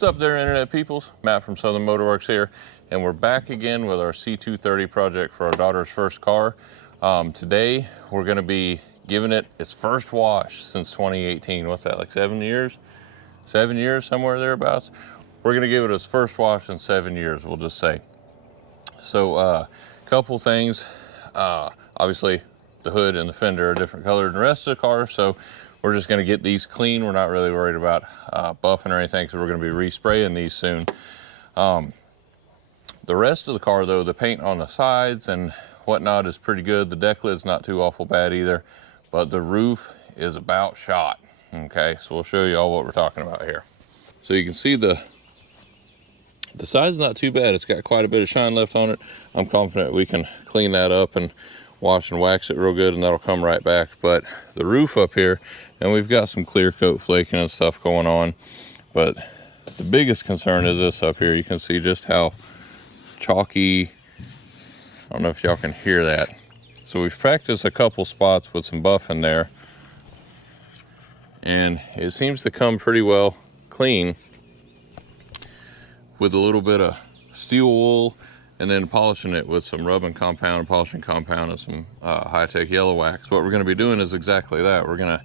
What's up there, internet peoples? Matt from Southern Motorworks here, and we're back again with our C230 project for our daughter's first car. Today we're going to be giving it its first wash since 2018. What's that, like 7 years? 7 years, somewhere thereabouts. We're going to give it its first wash in 7 years, we'll just say. So couple things. Obviously the hood and the fender are different color than the rest of the car, so we're just going to get these clean. We're not really worried about buffing or anything, so we're going to be respraying these soon. The rest of the car though, the paint on the sides and whatnot is pretty good. The deck lid's not too awful bad either, but the roof is about shot. Okay, so we'll show you all what we're talking about here. So you can see the side's not too bad. It's got quite a bit of shine left on it. I'm confident we can clean that up and wash and wax it real good, and that'll come right back. But the roof up here, and we've got some clear coat flaking and stuff going on, but the biggest concern is this up here. You can see just how chalky. I don't know if y'all can hear that. So we've practiced a couple spots with some buffing there, and it seems to come pretty well clean with a little bit of steel wool, and then polishing it with some rubbing compound, polishing compound, and some high-tech yellow wax. What we're going to be doing is exactly that. We're going to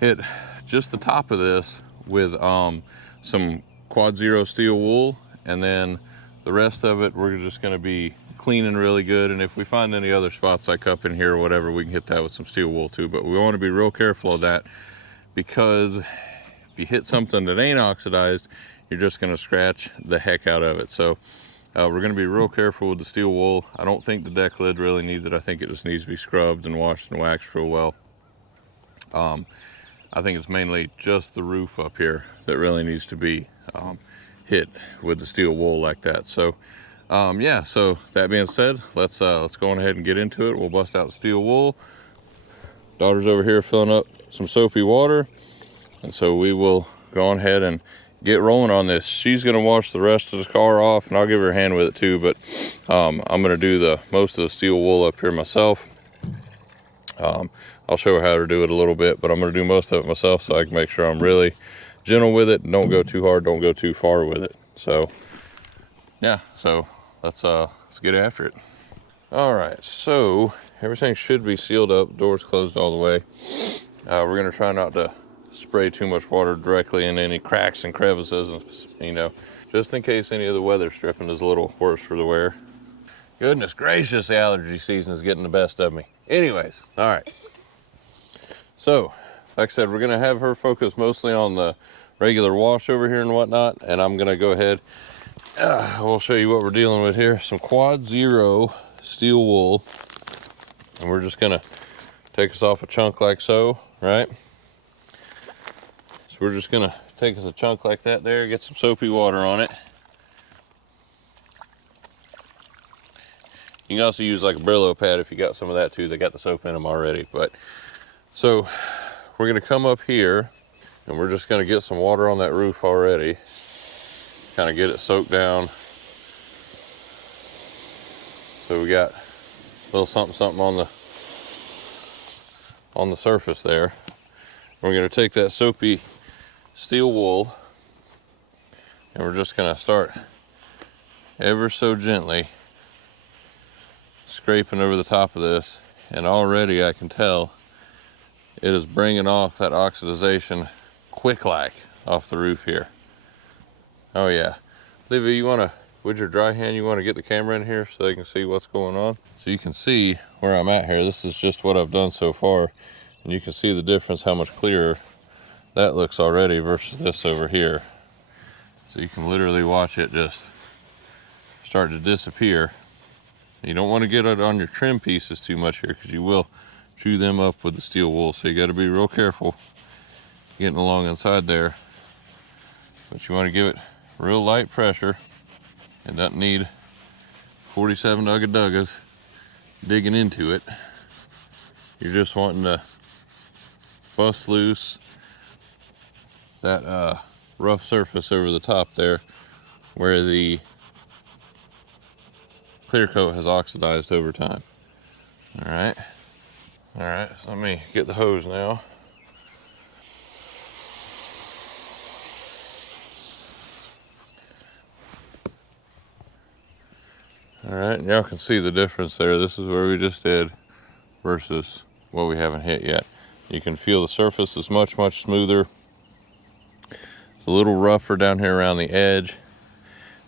hit just the top of this with some quad zero steel wool, and then the rest of it we're just going to be cleaning really good. And if we find any other spots like up in here or whatever, we can hit that with some steel wool too. But we want to be real careful of that, because if you hit something that ain't oxidized, you're just going to scratch the heck out of it. So we're going to be real careful with the steel wool. I don't think the deck lid really needs it. I think it just needs to be scrubbed and washed and waxed real well. I think it's mainly just the roof up here that really needs to be hit with the steel wool like that. So yeah, so that being said, let's go on ahead and get into it. We'll bust out the steel wool. Daughter's over here filling up some soapy water, and so we will go on ahead and get rolling on this. She's going to wash the rest of the car off, and I'll give her a hand with it too, but I'm going to do the most of the steel wool up here myself. I'll show her how to do it a little bit, but I'm going to do most of it myself so I can make sure I'm really gentle with it and don't go too hard, don't go too far with it. So yeah, so let's get after it. All right, so everything should be sealed up, doors closed all the way. We're going to try not to spray too much water directly in any cracks and crevices, and you know, just in case any of the weather stripping is a little worse for the wear. Goodness gracious, the allergy season is getting the best of me. Anyways, all right, so like I said, we're gonna have her focus mostly on the regular wash over here and whatnot, and I'm gonna go ahead, we'll show you what we're dealing with here. Some quad zero steel wool, and we're just gonna take us off a chunk like so, right? So we're just gonna take us a chunk like that there, get some soapy water on it. You can also use like a Brillo pad if you got some of that too. They got the soap in them already. But so we're gonna come up here, and we're just gonna get some water on that roof already. Kind of get it soaked down. So we got a little something on the surface there. We're gonna take that soapy steel wool, and we're just going to start ever so gently scraping over the top of this, and already I can tell it is bringing off that oxidization quick like off the roof here. Oh yeah, Olivia, you want to, with your dry hand, you want to get the camera in here so they can see what's going on? So you can see where I'm at here. This is just what I've done so far, and you can see the difference, how much clearer that looks already versus this over here. So you can literally watch it just start to disappear. You don't want to get it on your trim pieces too much here, because you will chew them up with the steel wool. So you got to be real careful getting along inside there. But you want to give it real light pressure. It doesn't need 47 Ugga-Duggas digging into it. You're just wanting to bust loose that rough surface over the top there where the clear coat has oxidized over time. All right, so let me get the hose now. All right, and y'all can see the difference there. This is where we just did versus what we haven't hit yet. You can feel the surface is much, much smoother. It's a little rougher down here around the edge,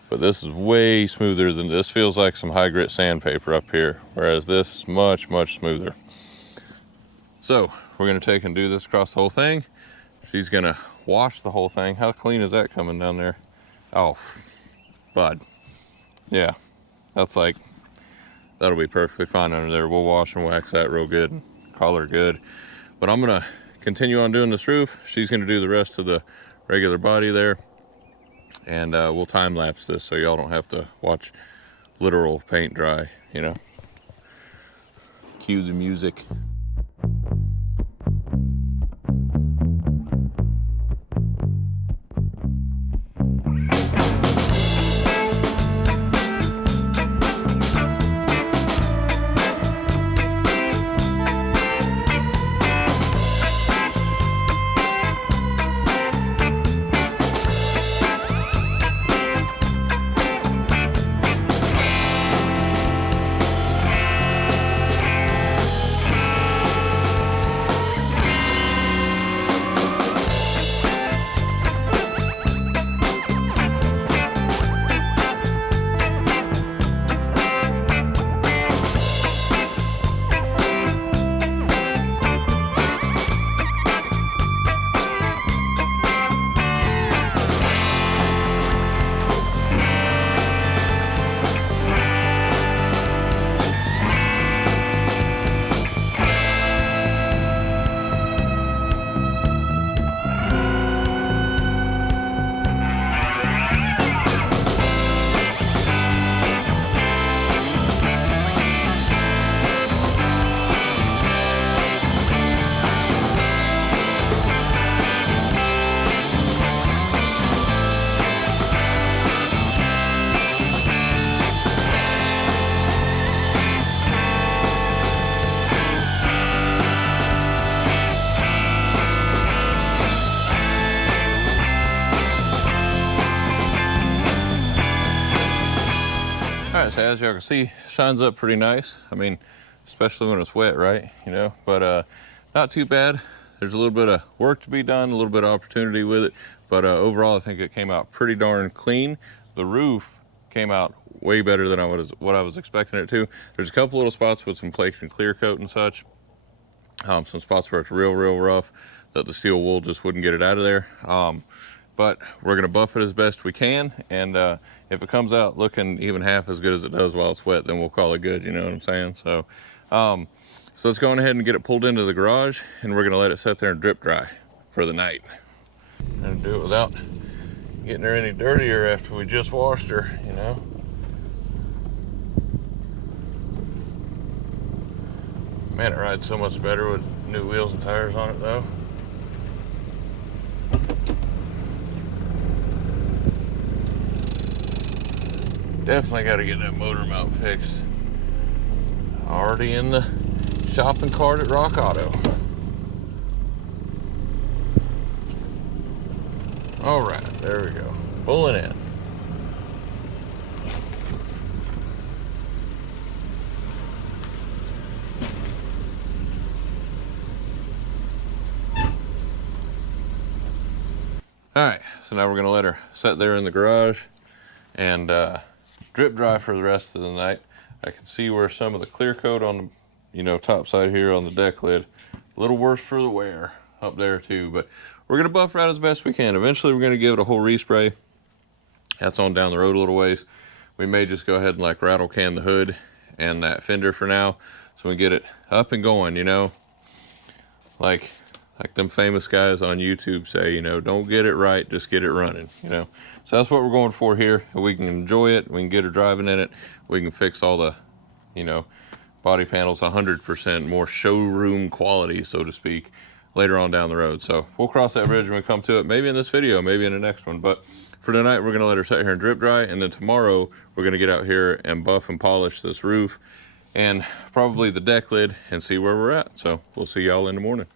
but this is way smoother than this. Feels like some high grit sandpaper up here, whereas this is much, much smoother. So we're gonna take and do this across the whole thing. She's gonna wash the whole thing. How clean is that coming down there? Oh, bud. Yeah, that's like, that'll be perfectly fine under there. We'll wash and wax that real good and call her good. But I'm gonna continue on doing this roof. She's gonna do the rest of the regular body there. And we'll time lapse this so y'all don't have to watch literal paint dry, you know. Cue the music. So as y'all can see, shines up pretty nice. I mean, especially when it's wet, right? You know, but not too bad. There's a little bit of work to be done, a little bit of opportunity with it, but overall I think it came out pretty darn clean. The roof came out way better than what I was expecting it to. There's a couple little spots with some flakes and clear coat and such. Some spots where it's real rough that the steel wool just wouldn't get it out of there. But we're gonna buff it as best we can, and if it comes out looking even half as good as it does while it's wet, then we'll call it good, you know what I'm saying? So, so let's go on ahead and get it pulled into the garage, and we're gonna let it sit there and drip dry for the night. And do it without getting her any dirtier after we just washed her, you know? Man, it rides so much better with new wheels and tires on it though. Definitely got to get that motor mount fixed. Already in the shopping cart at Rock Auto. All right, there we go. Pulling in. All right, so now we're gonna let her sit there in the garage and drip dry for the rest of the night. I can see where some of the clear coat on the, you know, top side here on the deck lid, a little worse for the wear up there too, but we're gonna buff it out as best we can. Eventually we're gonna give it a whole respray. That's on down the road a little ways. We may just go ahead and like rattle can the hood and that fender for now, so we get it up and going, you know, like them famous guys on YouTube say, you know, don't get it right, just get it running, you know. So that's what we're going for here. We can enjoy it, we can get her driving in it, we can fix all the, you know, body panels 100% more showroom quality, so to speak, later on down the road. So we'll cross that bridge when we come to it, maybe in this video, maybe in the next one. But for tonight, we're gonna let her sit here and drip dry, and then tomorrow we're gonna get out here and buff and polish this roof and probably the deck lid and see where we're at. So we'll see y'all in the morning.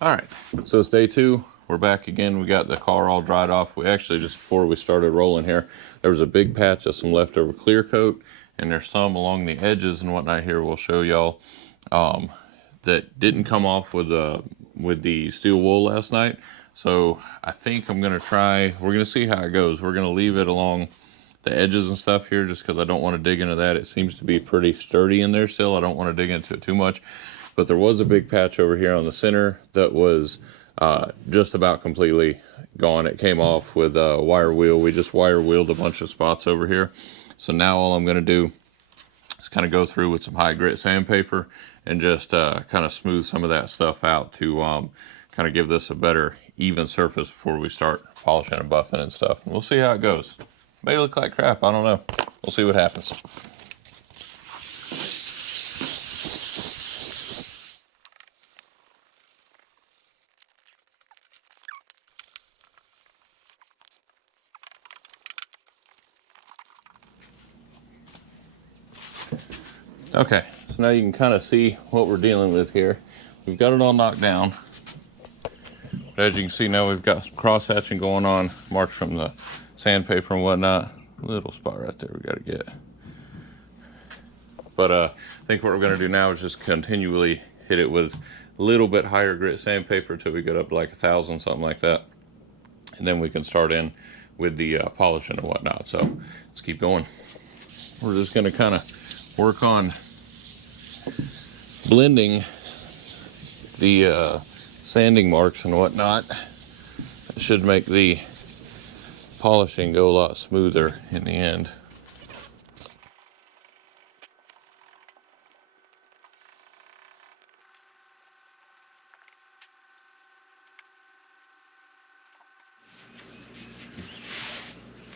All right, so it's day 2. we're back again. We got the car all dried off. We actually, just before we started rolling here, there was a big patch of some leftover clear coat, and there's some along the edges and whatnot here we'll show y'all that didn't come off with the steel wool last night. So I think I'm gonna try, we're gonna see how it goes. We're gonna leave it along the edges and stuff here just because I don't want to dig into that. It seems to be pretty sturdy in there still. I don't want to dig into it too much. But there was a big patch over here on the center that was just about completely gone. It came off with a wire wheel. We just wire wheeled a bunch of spots over here. So now all I'm going to do is kind of go through with some high grit sandpaper and just kind of smooth some of that stuff out to kind of give this a better even surface before we start polishing and buffing and stuff. And we'll see how it goes. May look like crap, I don't know. We'll see what happens. Okay, so now you can kind of see what we're dealing with here. We've got it all knocked down. But as you can see now, we've got some cross hatching going on, marked from the sandpaper and whatnot. Little spot right there we got to get. But I think what we're going to do now is just continually hit it with a little bit higher grit sandpaper until we get up to like 1,000, something like that. And then we can start in with the polishing and whatnot. So let's keep going. We're just going to kind of work on blending the sanding marks and whatnot. It should make the polishing go a lot smoother in the end.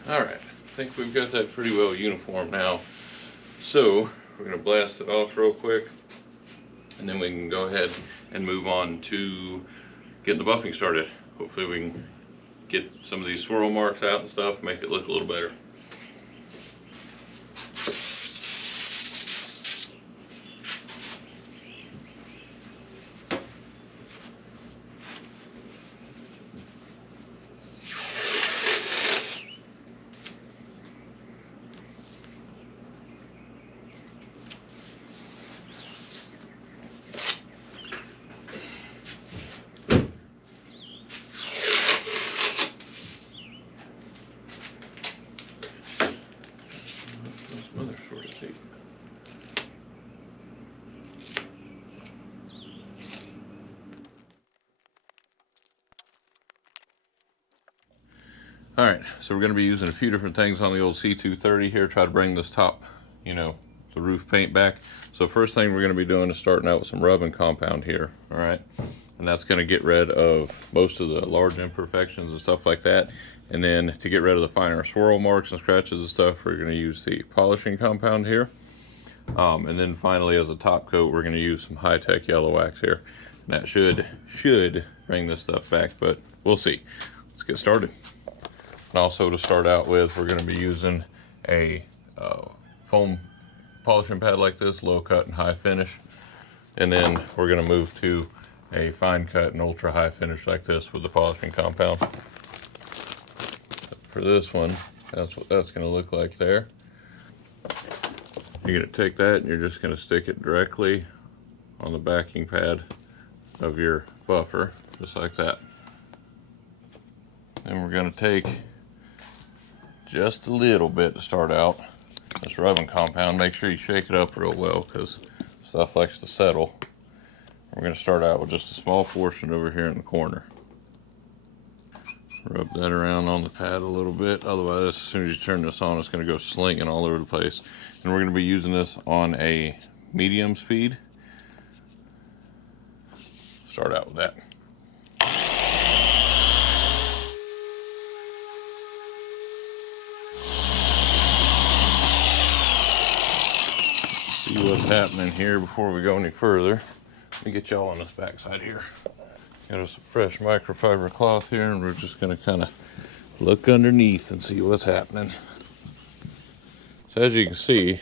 All right, I think we've got that pretty well uniform now. So we're gonna blast it off real quick, and then we can go ahead and move on to getting the buffing started. Hopefully we can get some of these swirl marks out and stuff, make it look a little better. All right, so we're going to be using a few different things on the old C230 here, try to bring this top, the roof paint back. So first thing we're going to be doing is starting out with some rubbing compound here, all right? And that's going to get rid of most of the large imperfections and stuff like that. And then to get rid of the finer swirl marks and scratches and stuff, we're going to use the polishing compound here. And then finally, as a top coat, we're going to use some high-tech yellow wax here. And that should bring this stuff back, but we'll see. Let's get started. And also, to start out with, we're going to be using a foam polishing pad like this, low cut and high finish. And then we're going to move to a fine cut and ultra high finish like this with the polishing compound. For this one, that's what that's going to look like there. You're going to take that and you're just going to stick it directly on the backing pad of your buffer, just like that. Then we're going to take just a little bit to start out this rubbing compound. Make sure you shake it up real well because stuff likes to settle. We're going to start out with just a small portion over here in the corner. Rub that around on the pad a little bit, otherwise as soon as you turn this on it's going to go slinging all over the place. And we're going to be using this on a medium speed. Start out with that. See what's happening here before we go any further. Let me get y'all on this backside here. Got us a fresh microfiber cloth here, and we're just going to kind of look underneath and see what's happening. So as you can see,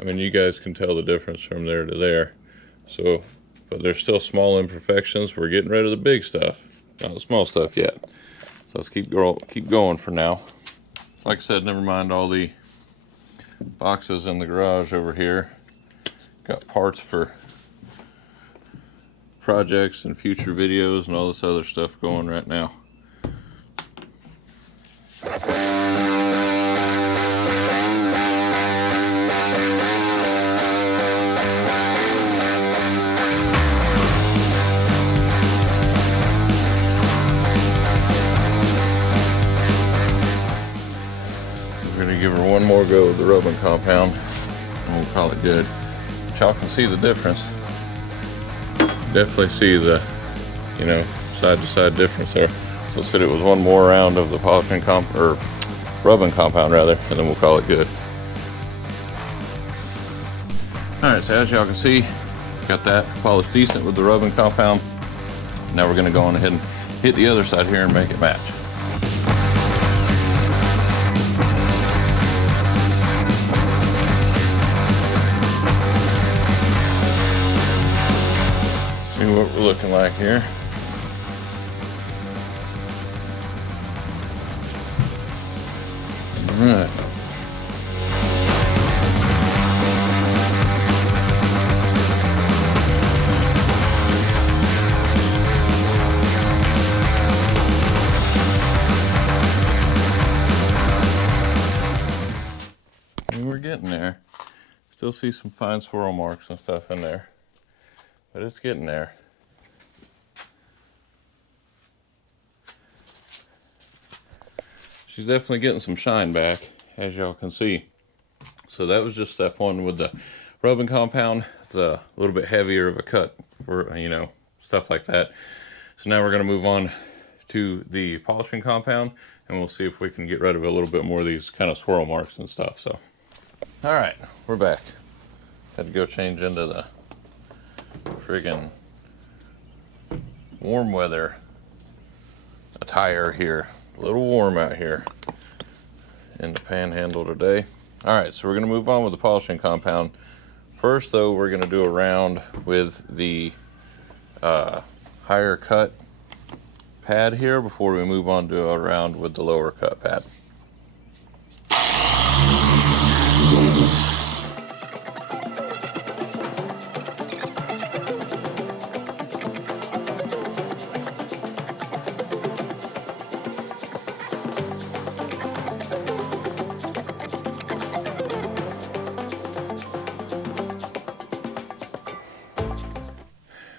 I mean, you guys can tell the difference from there to there. So, but there's still small imperfections. We're getting rid of the big stuff. Not the small stuff yet. So let's keep going for now. Like I said, never mind all the boxes in the garage over here. Got parts for projects and future videos and all this other stuff going right now. We're gonna give her one more go with the rubbing compound and we'll call it good. But y'all can see the difference. Definitely see the, you know, side to side difference there. So let's hit it with one more round of the polishing rubbing compound rather, and then we'll call it good. All right, so as y'all can see, got that polished decent with the rubbing compound. Now we're gonna go on ahead and hit the other side here and make it match. See what we're looking like here. All right. And we're getting there. Still see some fine swirl marks and stuff in there, but it's getting there. She's definitely getting some shine back, as y'all can see. So that was just step one with the rubbing compound. It's a little bit heavier of a cut for, you know, stuff like that. So now we're going to move on to the polishing compound, and we'll see if we can get rid of a little bit more of these kind of swirl marks and stuff. So, all right, we're back. Had to go change into the friggin' warm weather attire here. A little warm out here in the panhandle today. All right, so we're gonna move on with the polishing compound. First though, we're gonna do a round with the higher cut pad here before we move on to a round with the lower cut pad.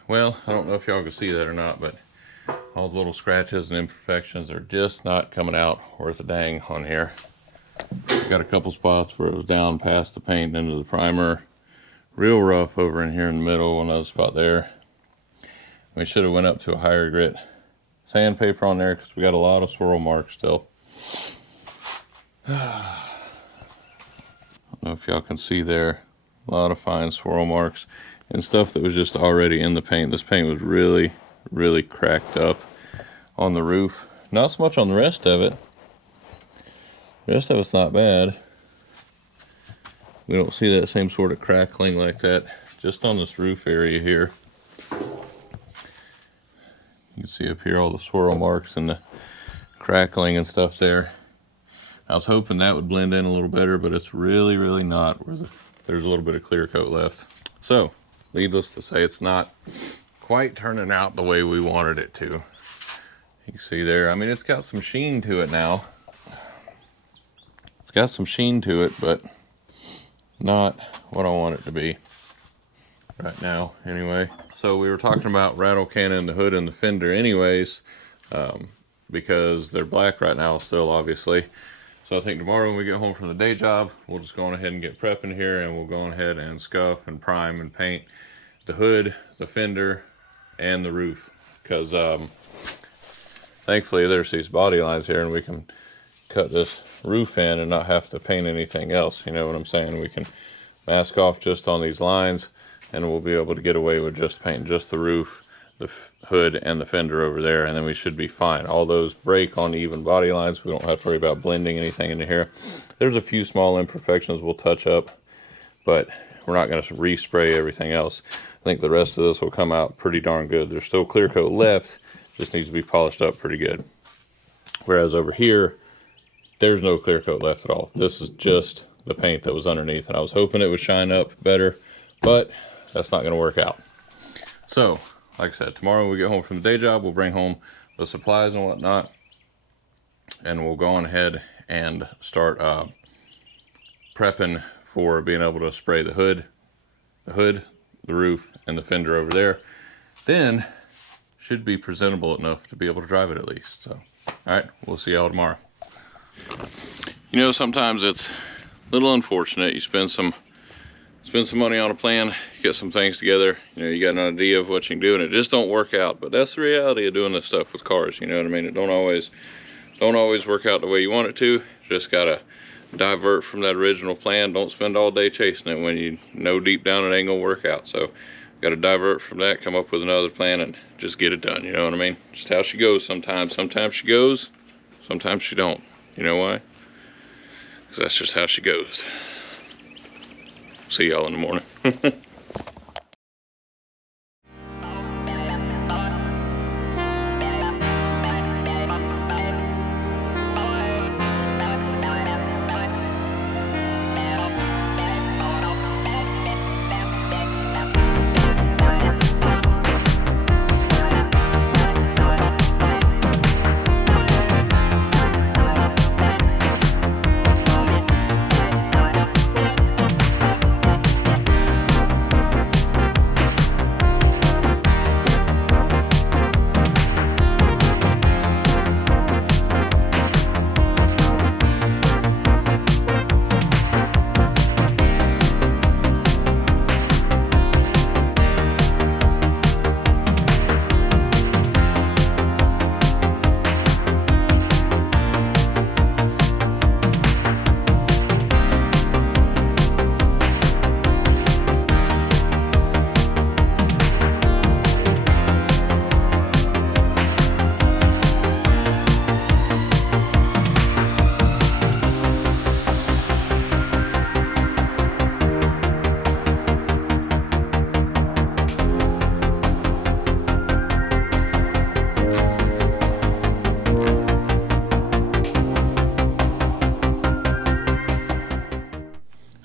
Well, I don't know if y'all can see that or not, but all the little scratches and imperfections are just not coming out worth a dang on here. Got a couple spots where it was down past the paint into the primer. Real rough over in here in the middle, another spot there. We should have went up to a higher grit sandpaper on there because we got a lot of swirl marks still. I don't know if y'all can see there. A lot of fine swirl marks and stuff that was just already in the paint. This paint was really, really cracked up on the roof. Not so much on the rest of it. The rest of it's not bad. We don't see that same sort of crackling like that just on this roof area here. You can see up here all the swirl marks and the crackling and stuff there. I was hoping that would blend in a little better, but it's really, really not. There's a little bit of clear coat left. So, needless to say, it's not quite turning out the way we wanted it to. You can see there, I mean, it's got some sheen to it now. It's got some sheen to it, but not what I want it to be right now, anyway. So we were talking about rattlecan in the hood and the fender anyways, because they're black right now still, obviously. So I think tomorrow when we get home from the day job, we'll just go on ahead and get prepping here, and we'll go on ahead and scuff and prime and paint the hood, the fender, and the roof. Because thankfully there's these body lines here, and we can cut this roof in and not have to paint anything else. You know what I'm saying? We can mask off just on these lines, and we'll be able to get away with just painting just the roof, the hood, and the fender over there, and then we should be fine. All those break on even body lines. We don't have to worry about blending anything into here. There's a few small imperfections we'll touch up, but we're not going to respray everything else. I think the rest of this will come out pretty darn good. There's still clear coat left Just needs to be polished up pretty good. Whereas over here, there's no clear coat left at all. This is just the paint that was underneath, and I was hoping it would shine up better, but that's not going to work out. So, like I said, tomorrow when we get home from the day job, we'll bring home the supplies and whatnot, and we'll go on ahead and start prepping for being able to spray the hood, the roof, and the fender over there. Then, should be presentable enough to be able to drive it at least. So, all right, we'll see y'all tomorrow. You know, sometimes it's a little unfortunate. You spend some money on a plan, get some things together, you know, you got an idea of what you can do, and it just don't work out. But that's the reality of doing this stuff with cars, you know what I mean? It don't always work out the way you want it to. Just gotta divert from that original plan. Don't spend all day chasing it when you know deep down it ain't gonna work out. So gotta divert from that, come up with another plan, and just get it done, you know what I mean? Just how she goes sometimes. Sometimes she goes, sometimes she don't. You know why? Because that's just how she goes. See y'all in the morning.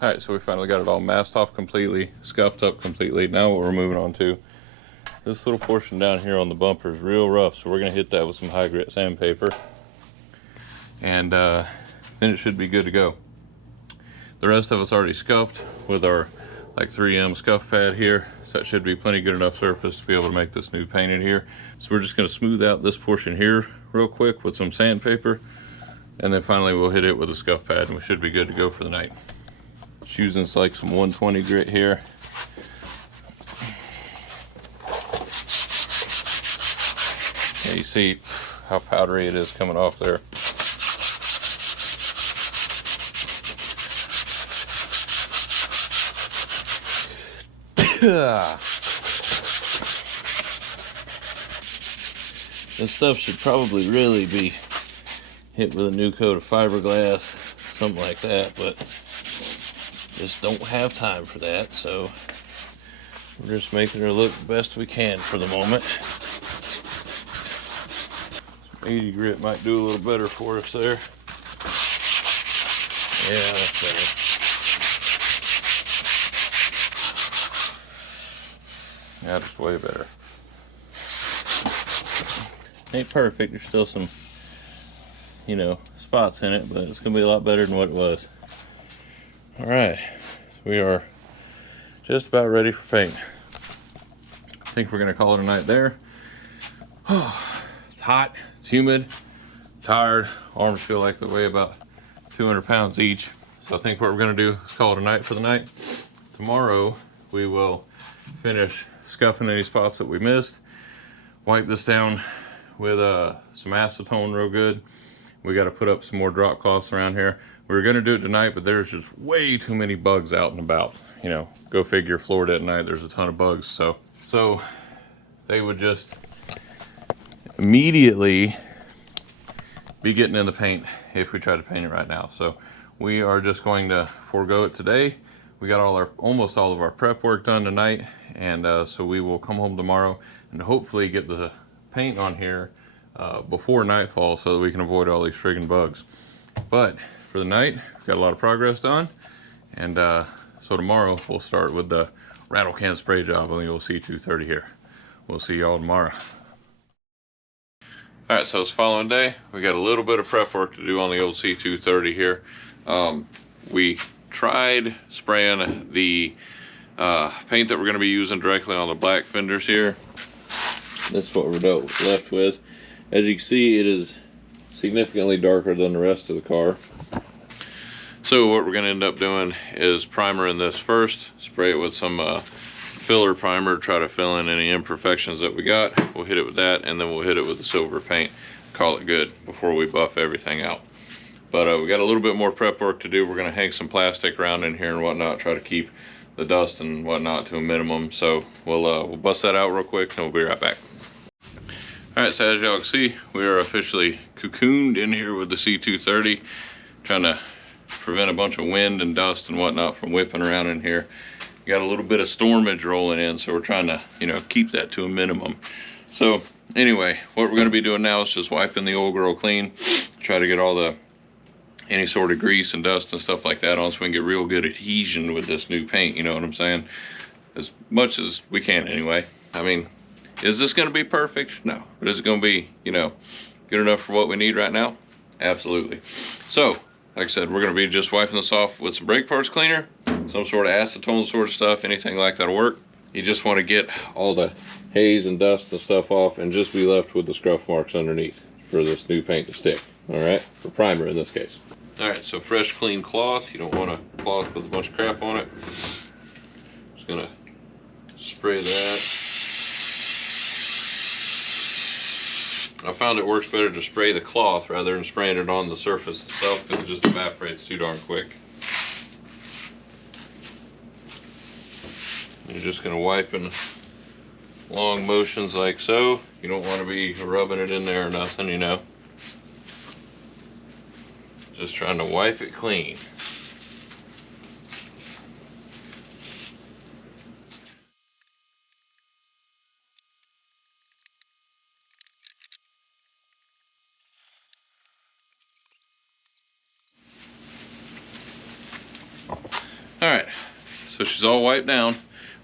All right, so we finally got it all masked off completely, scuffed up completely. Now what we're moving on to, this little portion down here on the bumper is real rough, so we're gonna hit that with some high grit sandpaper, and then it should be good to go. The rest of it's already scuffed with our like 3M scuff pad here, so that should be plenty good enough surface to be able to make this new paint in here. So we're just gonna smooth out this portion here real quick with some sandpaper, and then finally we'll hit it with a scuff pad, and we should be good to go for the night. Just using like some 120 grit here. Yeah, you see how powdery it is coming off there. This stuff should probably really be hit with a new coat of fiberglass, something like that, but just don't have time for that, so we're just making her look the best we can for the moment. Some 80 grit might do a little better for us there. Yeah, that's better. Yeah, just way better. Ain't perfect, there's still some, you know, spots in it, but it's gonna be a lot better than what it was. All right, so we are just about ready for paint. I think we're gonna call it a night there. It's hot, it's humid, tired, arms feel like they weigh about 200 pounds each. So I think what we're gonna do is call it a night for the night. Tomorrow, we will finish scuffing any spots that we missed, wipe this down with some acetone real good. We gotta put up some more drop cloths around here. We were gonna do it tonight, but there's just way too many bugs out and about. You know, go figure, Florida at night, there's a ton of bugs. So they would just immediately be getting in the paint if we try to paint it right now. So we are just going to forego it today. We got almost all of our prep work done tonight, and so we will come home tomorrow and hopefully get the paint on here before nightfall so that we can avoid all these friggin' bugs. But for the night, we've got a lot of progress done, and so tomorrow we'll start with the rattle can spray job on the old C230 here. We'll see y'all tomorrow. All right, so it's the following day. We got a little bit of prep work to do on the old C230 here. We tried spraying the paint that we're going to be using directly on the black fenders here. This is what we're left with. As you can see, it is significantly darker than the rest of the car. So what we're going to end up doing is primering this first, spray it with some filler primer, try to fill in any imperfections that we got. We'll hit it with that, and then we'll hit it with the silver paint, call it good before we buff everything out. But we got a little bit more prep work to do. We're going to hang some plastic around in here and whatnot, try to keep the dust and whatnot to a minimum. So we'll bust that out real quick, and we'll be right back. All right, so as y'all can see, we are officially cocooned in here with the C230, trying to prevent a bunch of wind and dust and whatnot from whipping around in here. Got a little bit of stormage rolling in, so we're trying to, you know, keep that to a minimum. So anyway, what we're going to be doing now is just wiping the old girl clean, try to get all any sort of grease and dust and stuff like that on, so we can get real good adhesion with this new paint, you know what I'm saying? As much as we can anyway. I mean, is this going to be perfect? No. But is it going to be, you know, good enough for what we need right now? Absolutely. So, like I said, we're going to be just wiping this off with some brake parts cleaner, some sort of acetone sort of stuff, anything like that'll work. You just want to get all the haze and dust and stuff off and just be left with the scuff marks underneath for this new paint to stick. All right, for primer in this case. All right, so fresh clean cloth. You don't want a cloth with a bunch of crap on it. Just gonna spray that. I found it works better to spray the cloth rather than spraying it on the surface itself, because it just evaporates too darn quick. You're just going to wipe in long motions like so. You don't want to be rubbing it in there or nothing, you know. Just trying to wipe it clean. All right, so she's all wiped down.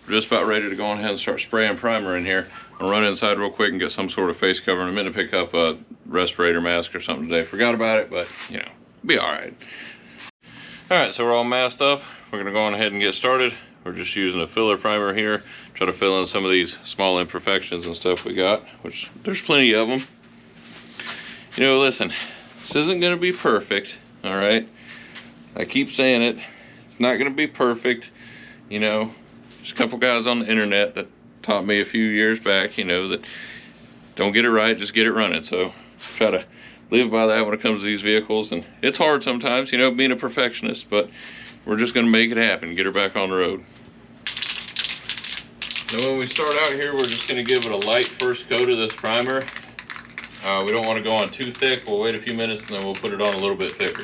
We're just about ready to go on ahead and start spraying primer in here. I'll run inside real quick and get some sort of face cover. I'm going to pick up a respirator mask or something today. Forgot about it, but you know, be all right. All right, so we're all masked up. We're going to go on ahead and get started. We're just using a filler primer here, try to fill in some of these small imperfections and stuff we got, which there's plenty of them. You know, listen, this isn't going to be perfect, all right? I keep saying it. It's not going to be perfect, you know. There's a couple guys on the internet that taught me a few years back, you know, that don't get it right, just get it running. So try to live by that when it comes to these vehicles. And it's hard sometimes, you know, being a perfectionist, but we're just going to make it happen, get her back on the road. Now when we start out here, we're just going to give it a light first coat of this primer. We don't want to go on too thick. We'll wait a few minutes and then we'll put it on a little bit thicker.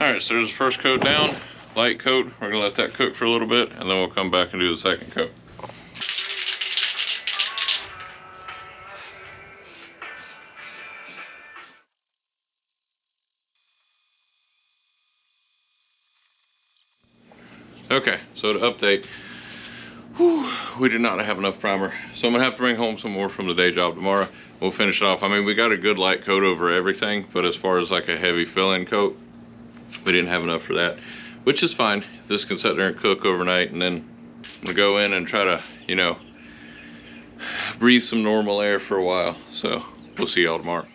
All right, so there's the first coat down, light coat. We're gonna let that cook for a little bit, and then we'll come back and do the second coat. Okay, so to update, we did not have enough primer, so I'm gonna have to bring home some more from the day job tomorrow. We'll finish it off. I mean, we got a good light coat over everything, but as far as like a heavy fill-in coat, we didn't have enough for that, which is fine. This can sit there and cook overnight, and then we'll go in and try to, you know, breathe some normal air for a while. So we'll see y'all tomorrow.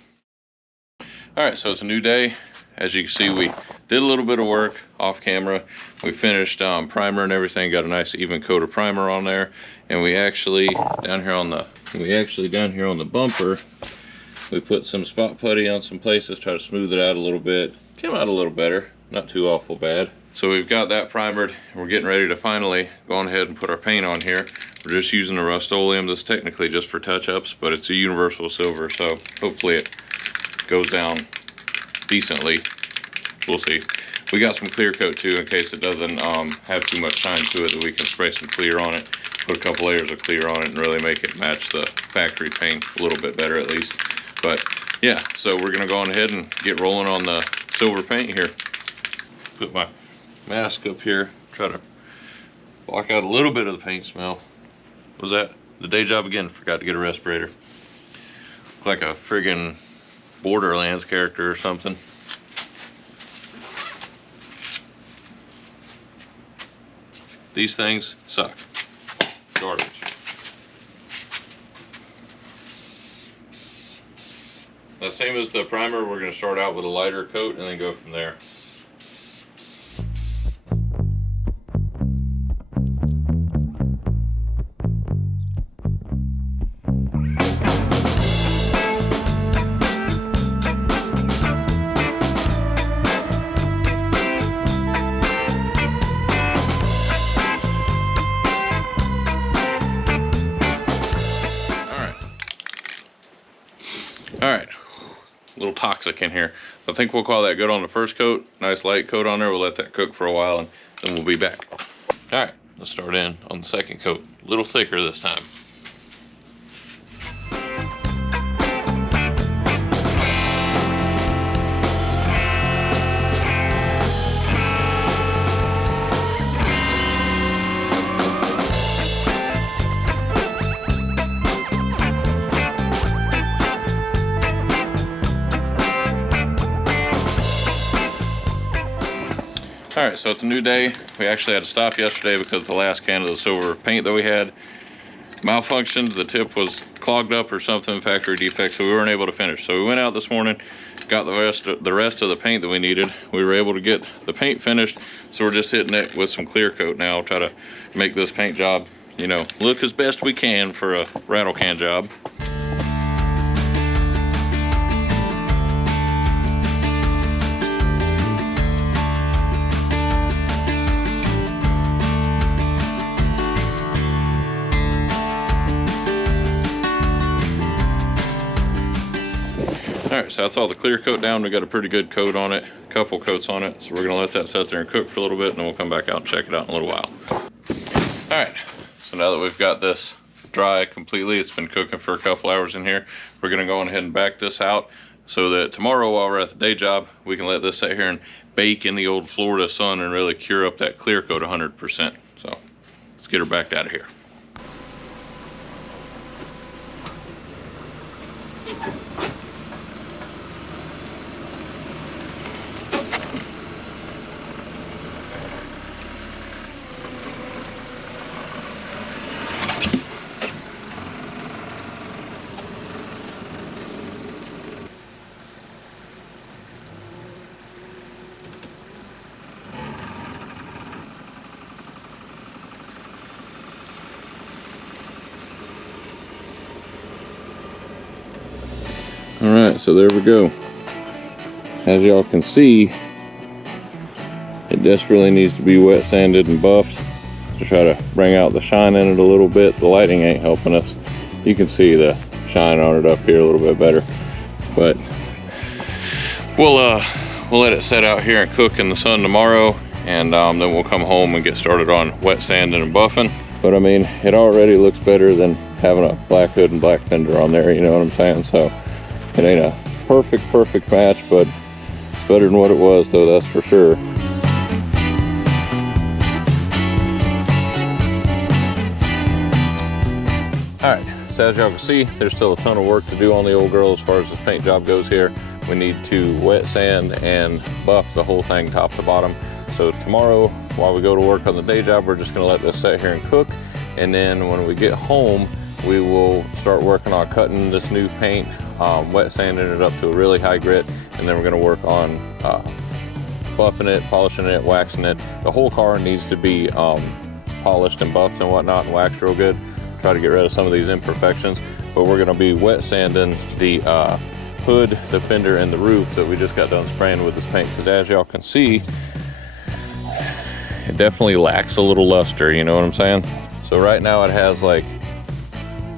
All right, so it's a new day. As you can see, we did a little bit of work off camera. We finished primer and everything, got a nice even coat of primer on there. And we actually, down here on the We actually, down here on the bumper, we put some spot putty on some places, try to smooth it out a little bit. Came out a little better, not too awful bad. So we've got that primered, and we're getting ready to finally go on ahead and put our paint on here. We're just using the Rust-Oleum. This is technically just for touch-ups, but it's a universal silver, so hopefully it goes down decently. We'll see. We got some clear coat too, in case it doesn't have too much shine to it, that we can spray some clear on it, put a couple layers of clear on it, and really make it match the factory paint a little bit better at least. But yeah, so we're gonna go on ahead and get rolling on the silver paint here. Put my mask up here, try to block out a little bit of the paint smell. Was that the day job again? Forgot to get a respirator. Look like a friggin' Borderlands character or something. These things suck. Garbage. Now, same as the primer, we're going to start out with a lighter coat and then go from there. All right, a little toxic in here. I think we'll call that good on the first coat. Nice light coat on there. We'll let that cook for a while and then we'll be back. All right, let's start in on the second coat. A little thicker this time. All right, so it's a new day. We actually had to stop yesterday because the last can of the silver paint that we had malfunctioned. The tip was clogged up or something, factory defect, so we weren't able to finish. So we went out this morning, got the rest of the paint that we needed. We were able to get the paint finished, so we're just hitting it with some clear coat now. Try to make this paint job, you know, look as best we can for a rattle can job. All right, so that's all the clear coat down. We got a pretty good coat on it, a couple coats on it. So we're gonna let that sit there and cook for a little bit, and then we'll come back out and check it out in a little while. All right, so now that we've got this dry completely, it's been cooking for a couple hours in here, we're gonna go on ahead and back this out so that tomorrow while we're at the day job, we can let this sit here and bake in the old Florida sun and really cure up that clear coat 100%. So let's get her backed out of here. All right, so there we go. As y'all can see, it desperately needs to be wet sanded and buffed to try to bring out the shine in it a little bit. The lighting ain't helping us. You can see the shine on it up here a little bit better, but we'll let it set out here and cook in the sun tomorrow, and then we'll come home and get started on wet sanding and buffing. But I mean, it already looks better than having a black hood and black fender on there, you know what I'm saying? So it ain't a perfect match, but it's better than what it was, though, that's for sure. All right, so as y'all can see, there's still a ton of work to do on the old girl as far as the paint job goes here. We need to wet sand and buff the whole thing top to bottom. So tomorrow, while we go to work on the day job, we're just gonna let this sit here and cook. And then when we get home, we will start working on cutting this new paint, wet sanding it up to a really high grit, and then we're going to work on buffing it, polishing it, waxing it. The whole car needs to be polished and buffed and whatnot and waxed real good. Try to get rid of some of these imperfections. but we're gonna be wet sanding the hood, the fender, and the roof that we just got done spraying with this paint. Because as y'all can see, it definitely lacks a little luster, you know what I'm saying? So right now it has like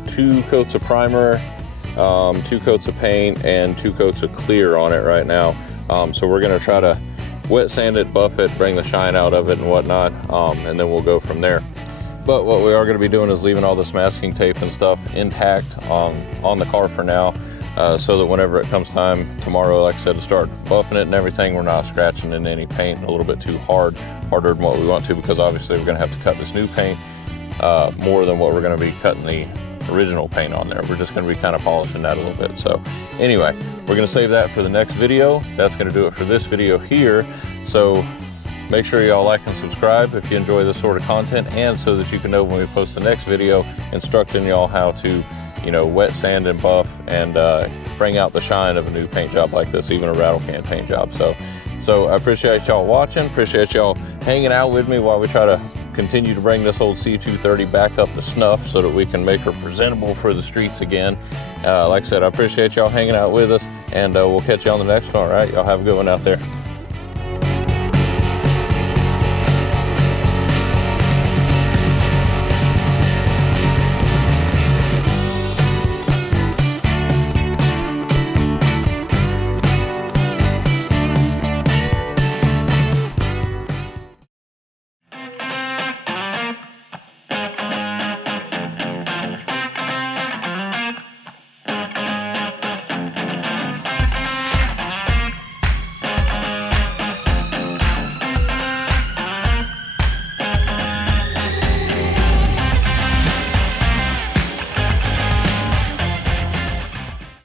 2 coats of primer, 2 coats of paint, and 2 coats of clear on it right now. So we're gonna try to wet sand it, buff it, bring the shine out of it and whatnot, and then we'll go from there. But what we are gonna be doing is leaving all this masking tape and stuff intact on the car for now, so that whenever it comes time tomorrow, like I said, to start buffing it and everything, we're not scratching in any paint a little bit too harder than what we want to, because obviously we're gonna have to cut this new paint more than what we're gonna be cutting the original paint on there. We're just gonna be kind of polishing that a little bit. So anyway, we're gonna save that for the next video. That's gonna do it for this video here. So make sure y'all like and subscribe if you enjoy this sort of content, and so that you can know when we post the next video, instructing y'all how to, you know, wet sand and buff and bring out the shine of a new paint job like this, even a rattle can paint job. So I appreciate y'all watching, appreciate y'all hanging out with me while we try to continue to bring this old C230 back up to snuff so that we can make her presentable for the streets again. Like I said, I appreciate y'all hanging out with us, and we'll catch you on the next one. All right, y'all have a good one out there.